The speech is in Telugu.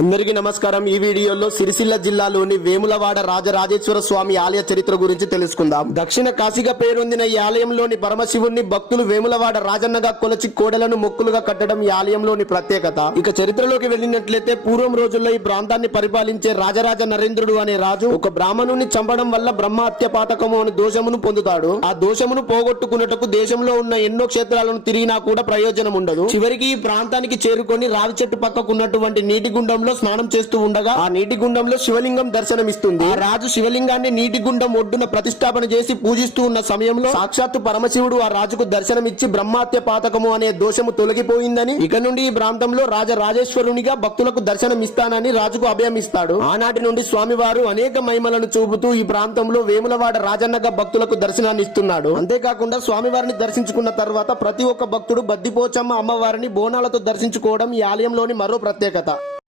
అందరికీ నమస్కారం। ఈ వీడియోలో సిరిసిల్ల జిల్లాలోని వేములవాడ రాజరాజేశ్వర స్వామి ఆలయ చరిత్ర గురించి తెలుసుకుందాం। దక్షిణ కాశీగా పేరొందిన ఈ ఆలయంలోని పరమశివుణ్ణి భక్తులు వేములవాడ రాజన్నగా కొలచి కోడలను మొక్కులుగా కట్టడం ఈ ఆలయంలోని ప్రత్యేకత। ఇక చరిత్రలోకి వెళ్ళినట్లయితే పూర్వం రోజుల్లో ఈ ప్రాంతాన్ని పరిపాలించే రాజరాజ నరేంద్రుడు అనే రాజు ఒక బ్రాహ్మణుని చంపడం వల్ల బ్రహ్మహత్య పాతకము అనే దోషమును పొందుతాడు। ఆ దోషమును పోగొట్టుకున్నటకు దేశంలో ఉన్న ఎన్నో క్షేత్రాలను తిరిగినా కూడా ప్రయోజనం ఉండదు। చివరికి ఈ ప్రాంతానికి చేరుకొని రావి చెట్టు పక్కకున్నటువంటి నీటి గుండంలో స్నానం చేస్తూ ఉండగా ఆ నీటి గుండంలో శివలింగం దర్శనమిస్తుంది। ఆ రాజు శివలింగాన్ని నీటి గుండం ఒడ్డున ప్రతిష్టాపన చేసి పూజిస్తూ ఉన్న సమయంలో సాక్షాత్తు పరమశివుడు ఆ రాజుకు దర్శనమిచ్చి బ్రహ్మహత్య పాతకము అనే దోషము తొలగిపోయిందని ఇక నుండి ఈ ప్రాంతంలో రాజరాజేశ్వరునిగా భక్తులకు దర్శనమిస్తానని రాజుకు అభయమిస్తాడు। ఆనాటి నుండి స్వామివారు అనేక మహిమలను చూపుతూ ఈ ప్రాంతంలో వేములవాడ రాజన్నగా భక్తులకు దర్శనాన్ని ఇస్తున్నాడు। అంతేకాకుండా స్వామివారిని దర్శించుకున్న తర్వాత ప్రతి ఒక్క భక్తుడు బద్దిపోచమ్మ అమ్మవారిని బోనాలతో దర్శించుకోవడం ఈ ఆలయంలోని మరో ప్రత్యేకత।